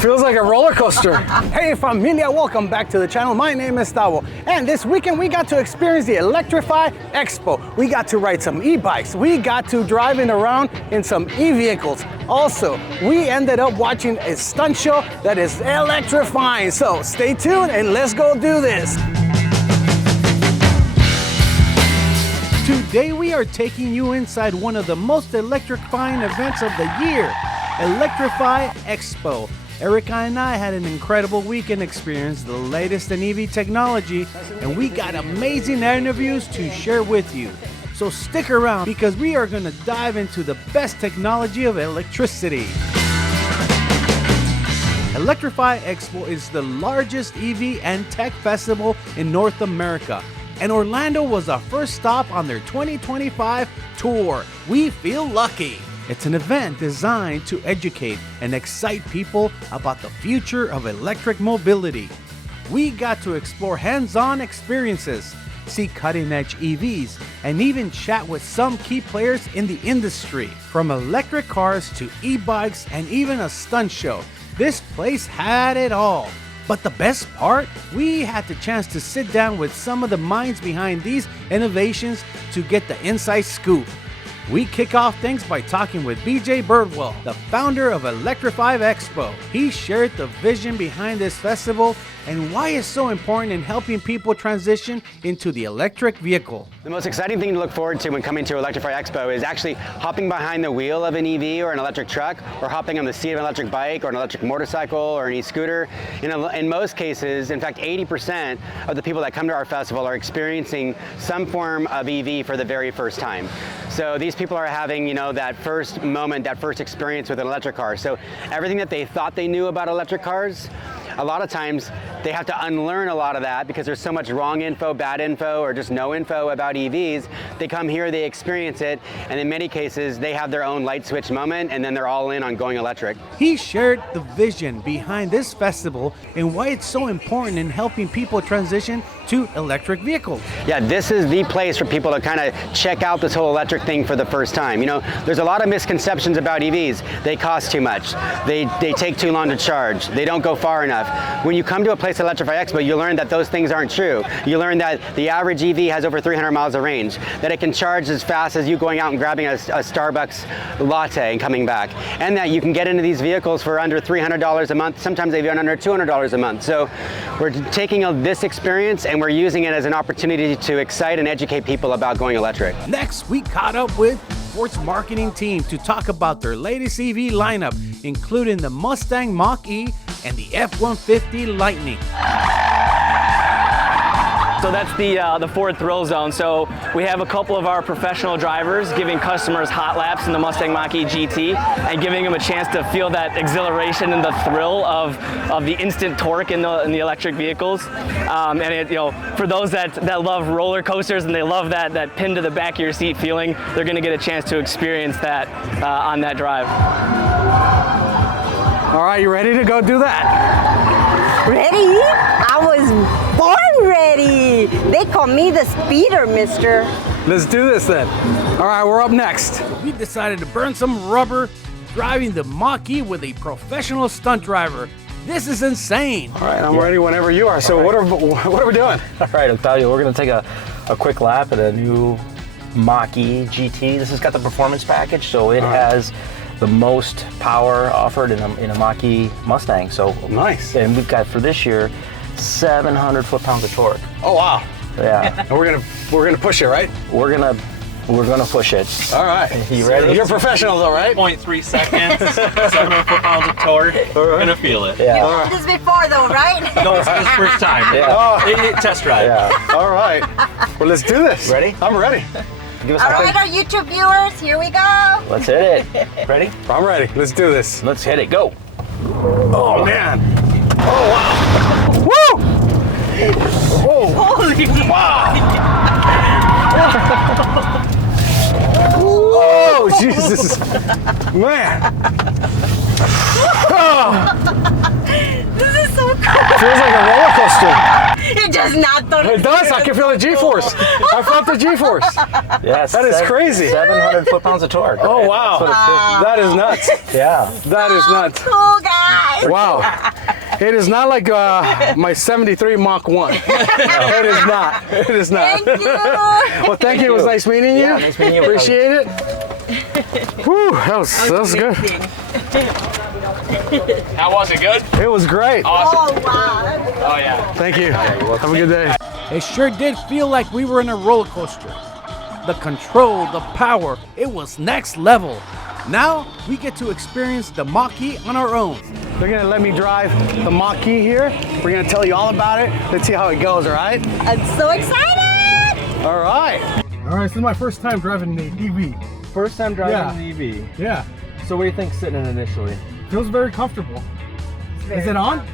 Feels like a roller coaster. Hey familia, welcome back to the channel. My name is Tavo, and this weekend we got to experience the Electrify Expo. We got to ride some e-bikes. We got to driving around in some e-vehicles. Also, we ended up watching a stunt show that is electrifying. So stay tuned and let's go do this. Today we are taking you inside one of the most electrifying events of the year, Electrify Expo. Erica and I had an incredible weekend experience, the latest in EV technology, and we got amazing interviews to share with you. So stick around because we are going to dive into the best technology of electricity. Electrify Expo is the largest EV and tech festival in North America, and Orlando was our first stop on their 2025 tour. We feel lucky. It's an event designed to educate and excite people about the future of electric mobility. We got to explore hands-on experiences, see cutting-edge EVs, and even chat with some key players in the industry. From electric cars to e-bikes and even a stunt show, this place had it all. But the best part, we had the chance to sit down with some of the minds behind these innovations to get the inside scoop. We kick off things by talking with BJ Birtwell, the founder of Electrify Expo. He shared the vision behind this festival and why it's so important in helping people transition into the electric vehicle. The most exciting thing to look forward to when coming to Electrify Expo is actually hopping behind the wheel of an EV or an electric truck, or hopping on the seat of an electric bike or an electric motorcycle or an e-scooter. In most cases, in fact 80% of the people that come to our festival are experiencing some form of EV for the very first time. So these people are having, that first moment, that first experience with an electric car. So everything that they thought they knew about electric cars, a lot of times they have to unlearn a lot of that because there's so much wrong info, bad info, or just no info about EVs. They come here, they experience it, and in many cases they have their own light switch moment and then they're all in on going electric. He shared the vision behind this festival and why it's so important in helping people transition to electric vehicles. Yeah, this is the place for people to kind of check out this whole electric thing for the first time. There's a lot of misconceptions about EVs. They cost too much. They take too long to charge. They don't go far enough. When you come to a place like Electrify Expo, you learn that those things aren't true. You learn that the average EV has over 300 miles of range, that it can charge as fast as you going out and grabbing a Starbucks latte and coming back, and that you can get into these vehicles for under $300 a month, sometimes even under $200 a month. So we're taking this experience and we're using it as an opportunity to excite and educate people about going electric. Next, we caught up with Ford's marketing team to talk about their latest EV lineup, including the Mustang Mach-E and the F-150 Lightning. So that's the Ford Thrill Zone. So we have a couple of our professional drivers giving customers hot laps in the Mustang Mach-E GT and giving them a chance to feel that exhilaration and the thrill of the instant torque in the electric vehicles. For those that love roller coasters and they love that pin to the back of your seat feeling, they're going to get a chance to experience that on that drive. All right, you ready to go do that? Ready? I was born ready. They call me the speeder, mister. Let's do this then. All right, we're up next. We decided to burn some rubber driving the Mach-E with a professional stunt driver. This is insane. All right, I'm ready whenever you are. So what are we doing? All right, I'll tell you, we're going to take a quick lap at a new Mach-E GT. This has got the performance package, so it has the most power offered in a Mach-E Mustang. So nice. And we've got for this year 700 foot-pounds of torque. Oh wow. Yeah. And we're gonna push it, right? We're gonna push it. All right. You ready? You're professional though, right? 0.3 seconds, 700 foot-pounds of torque. We're gonna feel it. Yeah. You did this before though, right? No, this is first time. Yeah. Test drive. Yeah. All right. Well, let's do this. Ready? I'm ready. Give us All a right, quick- our YouTube viewers, here we go. Let's hit it. Ready? I'm ready. Let's do this. Let's hit it. Go. Oh man. Oh wow. Woo! Oh. Holy wow. Oh Jesus. Man. Oh. This is so cool. Feels like a roller coaster. It does not. It does. I can feel the G-force. I felt the G-force. Yes. That is crazy. 700 foot-pounds of torque. Oh wow. That's what it feels. That is nuts. Yeah. That is nuts. Cool guys. right? Wow. It is not like my 73 Mach-1. It is not. It is not. Thank you. Well, thank you. It was nice meeting you. Yeah, nice meeting you. Appreciate it. Whew, that was good. How was it? Good? It was great. Awesome. Oh, wow. Oh, yeah. Thank you. Have a good day. It sure did feel like we were in a roller coaster. The control, the power, it was next level. Now we get to experience the Mach-E on our own. They're gonna let me drive the Mach-E here. We're gonna tell you all about it. Let's see how it goes, all right? I'm so excited. All right. All right, this is my first time driving the EV. First time driving an EV. Yeah, So what do you think sitting in it initially? feels very comfortable. Is it on?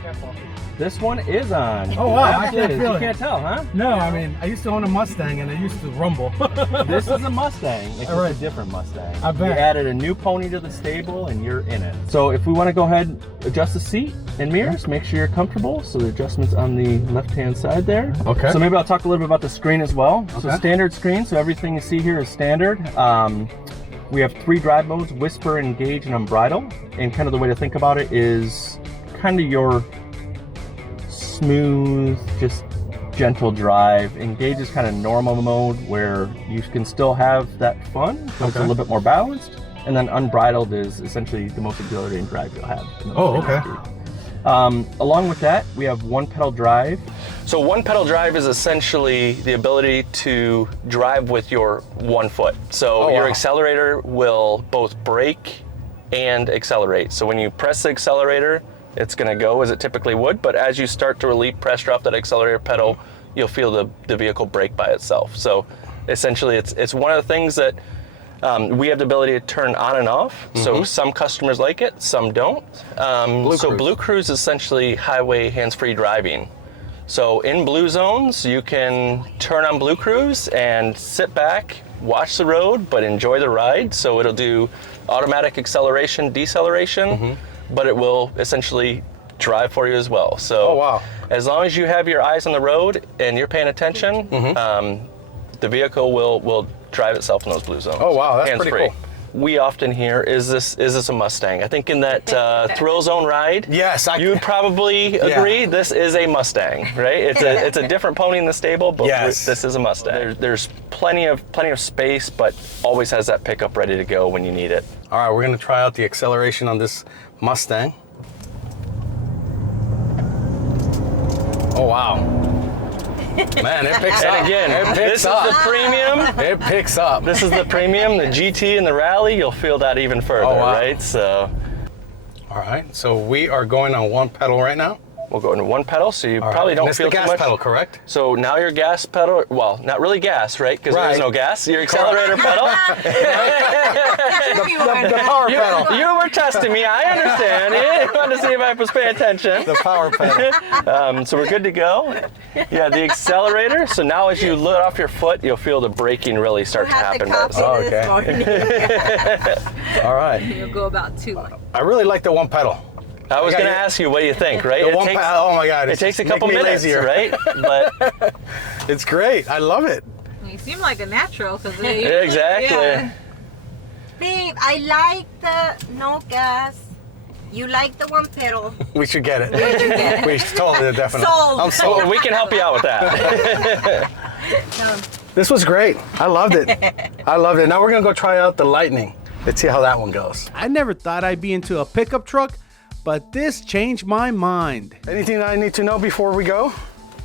This one is on. Oh, wow, I Actually, can't it is. feel You it. can't tell, huh? No, I mean, I used to own a Mustang and it used to rumble. This is a Mustang. It's just All right. a different Mustang. I bet. We added a new pony to the stable and you're in it. So if we want to go ahead and adjust the seat and mirrors, make sure you're comfortable. So the adjustment's on the left-hand side there. Okay. So maybe I'll talk a little bit about the screen as well. So Okay. standard screen, so everything you see here is standard. We have 3 drive modes, Whisper, Engage, and Unbridle. And kind of the way to think about it is kind of your smooth, just gentle drive. Engage is kind of normal mode where you can still have that fun, but it's a little bit more balanced. And then Unbridled is essentially the most exhilarating drive you'll have. Oh, okay. Along with that, we have one pedal drive. So one pedal drive is essentially the ability to drive with your one foot. So your accelerator will both brake and accelerate. So when you press the accelerator, it's going to go as it typically would, but as you start to relieve pressure off that accelerator pedal, you'll feel the vehicle brake by itself. So essentially it's one of the things that we have the ability to turn on and off. So some customers like it, some don't. Blue Cruise is essentially highway hands-free driving. So in blue zones, you can turn on Blue Cruise and sit back, watch the road, but enjoy the ride. So it'll do automatic acceleration, deceleration, but it will essentially drive for you as well. So as long as you have your eyes on the road and you're paying attention, the vehicle will drive itself in those blue zones. Oh, wow, that's pretty hands-free. cool. We often hear, is this a Mustang? I think in that thrill zone ride, Yes, you would probably agree this is a Mustang, right? It's a different pony in the stable, but this is a Mustang. There's plenty of space, but always has that pickup ready to go when you need it. All right, we're gonna try out the acceleration on this Mustang. Oh, wow. Man, it picks up. And again, this is the premium. It picks up. This is the premium, the GT and the Rally. You'll feel that even further, right? So, all right, so we are going on one pedal right now. we'll go into one pedal, so you All probably right. don't That's feel the gas too much. pedal, correct? So now your gas pedal, well, not really gas, right? Because there is no gas. Your accelerator pedal. The power pedal. You were testing me. I understand. You wanted to see if I was paying attention. The power pedal. So we're good to go. Yeah, the accelerator. So now as you let off your foot, you'll feel the braking really start to happen. Okay. All right. You'll go about 2. I really like the one pedal. I was going to ask you, what do you think, right? The one pedal, oh my God. It takes a couple minutes, right? But it's great. I love it. You seem like a natural. Exactly. Yeah. Babe, I like the no gas. You like the one pedal. We should get it. We should totally, definitely. Sold. I'm sold. Well, we can help you out with that. This was great. I loved it. I loved it. Now we're going to go try out the Lightning. Let's see how that one goes. I never thought I'd be into a pickup truck, but this changed my mind. Anything I need to know before we go?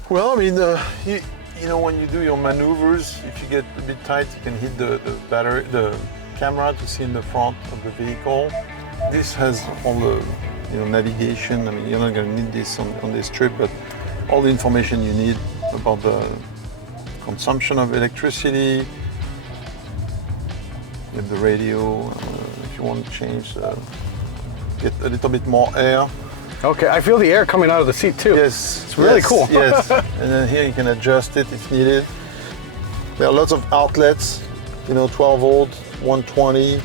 Well, I mean, you know, when you do your maneuvers, if you get a bit tight, you can hit the battery, the camera to see in the front of the vehicle. This has all the navigation. I mean, you're not going to need this on this trip, but all the information you need about the consumption of electricity. You have the radio. If you want to change, get a little bit more air. Okay, I feel the air coming out of the seat too. Yes, it's really cool. Yes, and then here you can adjust it if needed. There are lots of outlets. 12 volt, 120.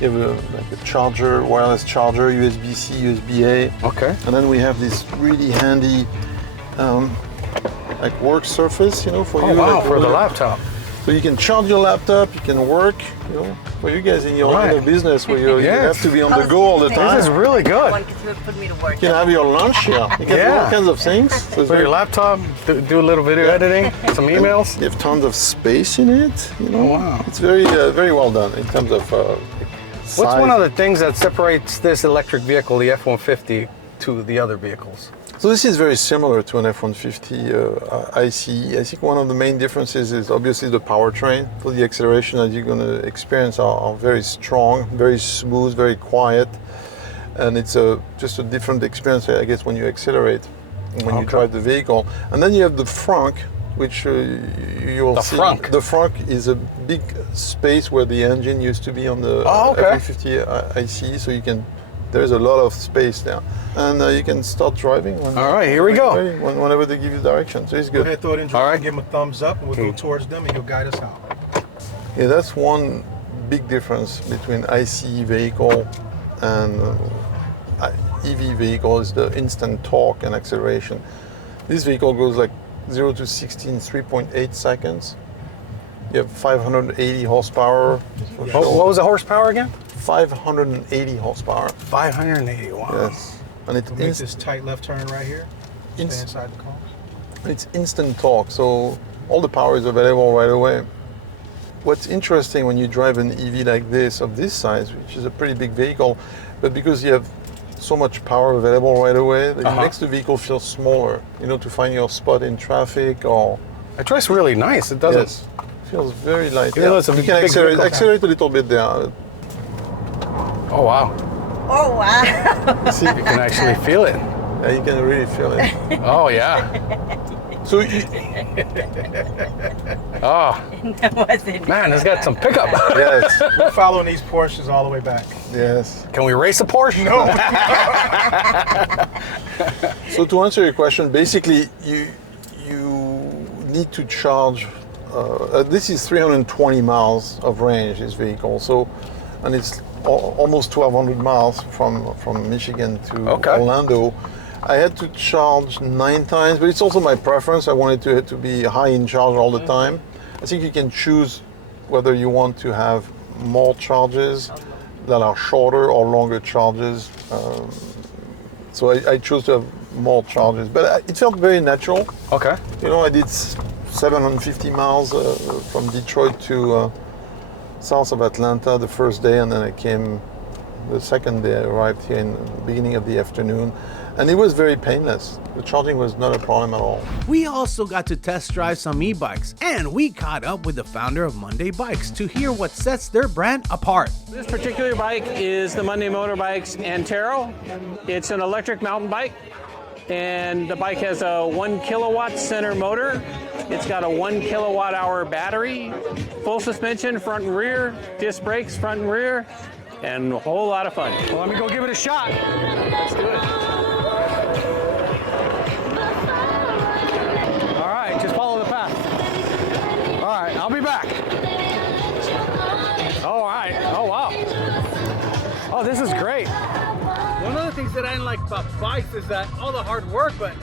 You have like a charger, wireless charger, USB-C, USB-A. Okay. And then we have this really handy like work surface, for you. Oh wow, like for the laptop. So you can charge your laptop, you can work, for you guys in your line of business where you have to be on the go all the time. This is really good. One can put me to work. You can have your lunch here. You can do all kinds of things. So Put your laptop, do a little video editing, some emails. You have tons of space in it. Wow. It's very, very well done in terms of size. What's one of the things that separates this electric vehicle, the F-150, to the other vehicles? So this is very similar to an F-150 ICE. I think one of the main differences is obviously the powertrain. So the acceleration that you're going to experience are very strong, very smooth, very quiet. And it's just a different experience, I guess, when you accelerate and when you drive the vehicle. And then you have the frunk, which you will see. The frunk is a big space where the engine used to be on the F-150 ICE, so there's a lot of space there. And you can start driving. All right, here we go. Whenever they give you direction, so it's good. Go ahead, throw it in, give them a thumbs up, and we'll go towards them, and you'll guide us out. Yeah, that's one big difference between ICE vehicle and EV vehicle is the instant torque and acceleration. This vehicle goes like 0 to 60 in 3.8 seconds. You have 580 horsepower. What was the horsepower again? 580 horsepower. 580, wow. Yes. And it We'll make this tight left turn right here. Stay inside the car. It's instant torque, so all the power is available right away. What's interesting when you drive an EV like this, of this size, which is a pretty big vehicle, but because you have so much power available right away, it makes the vehicle feel smaller, to find your spot in traffic or... It drives really nice, it doesn't... Yes. It feels very light. You can accelerate a little bit there. Oh, wow. Oh, wow. See, you can actually feel it. Yeah, you can really feel it. Oh, yeah. So, man, it's got some pickup. Yes. We're following these Porsches all the way back. Yes. Can we race a Porsche? No. So to answer your question, basically, you need to charge. This is 320 miles of range, this vehicle. So, and it's almost 1,200 miles from Michigan to Orlando. I had to charge 9 times, but it's also my preference. I wanted to be high in charge all the time. I think you can choose whether you want to have more charges that are shorter or longer charges. So I chose to have more charges, but it felt very natural. Okay. I did 750 miles from Detroit to south of Atlanta the first day, and then I came the second day. I arrived here in the beginning of the afternoon, and it was very painless. The charging was not a problem at all. We also got to test drive some e-bikes, and we caught up with the founder of Monday Bikes to hear what sets their brand apart. This particular bike is the Monday Motorbikes Antero. It's an electric mountain bike, and the bike has a 1 kilowatt center motor. It's got a 1 kilowatt hour battery, full suspension, front and rear, disc brakes, front and rear, and a whole lot of fun. Well, let me go give it a shot. Let's do it. All right, just follow the path. All right, I'll be back. All right, oh wow. Oh, this is great. One of the things that I didn't like about bikes is that all the hard work, but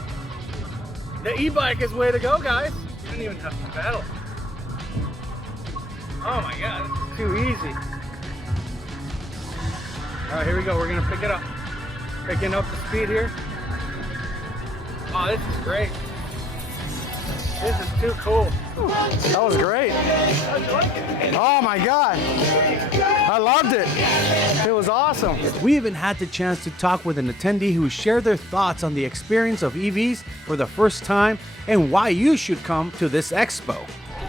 the e-bike is way to go, guys. You don't even have to pedal. Oh my God, this is too easy. All right, here we go. We're gonna pick it up. Picking up the speed here. Oh, this is great. This is too cool. That was great. Oh my God. I loved it. It was awesome. We even had the chance to talk with an attendee who shared their thoughts on the experience of EVs for the first time and why you should come to this expo.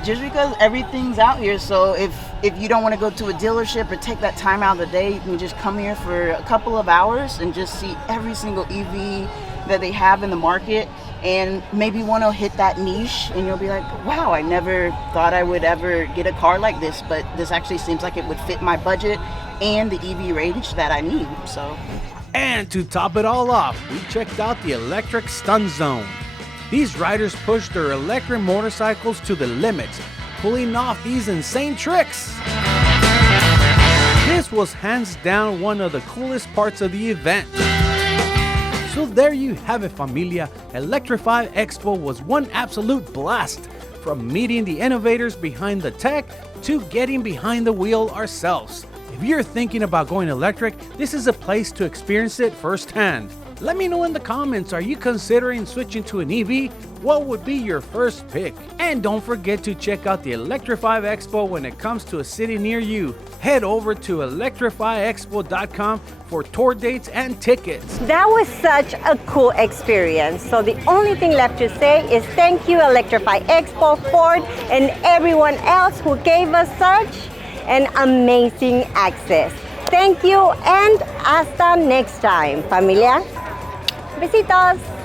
Just because everything's out here, so if you don't want to go to a dealership or take that time out of the day, you can just come here for a couple of hours and just see every single EV that they have in the market, and maybe want to hit that niche, and you'll be like, wow, I never thought I would ever get a car like this, but this actually seems like it would fit my budget and the EV range that I need. So. And to top it all off, we checked out the electric stunt zone. These riders push their electric motorcycles to the limits, pulling off these insane tricks. This was hands down one of the coolest parts of the event. So there you have it, familia. Electrify Expo was one absolute blast. from meeting the innovators behind the tech to getting behind the wheel ourselves. If you're thinking about going electric, this is a place to experience it firsthand. Let me know in the comments, are you considering switching to an EV? What would be your first pick? And don't forget to check out the Electrify Expo when it comes to a city near you. Head over to electrifyexpo.com for tour dates and tickets. That was such a cool experience. So the only thing left to say is thank you Electrify Expo, Ford, and everyone else who gave us such an amazing access. Thank you and hasta next time, familia. Besitos.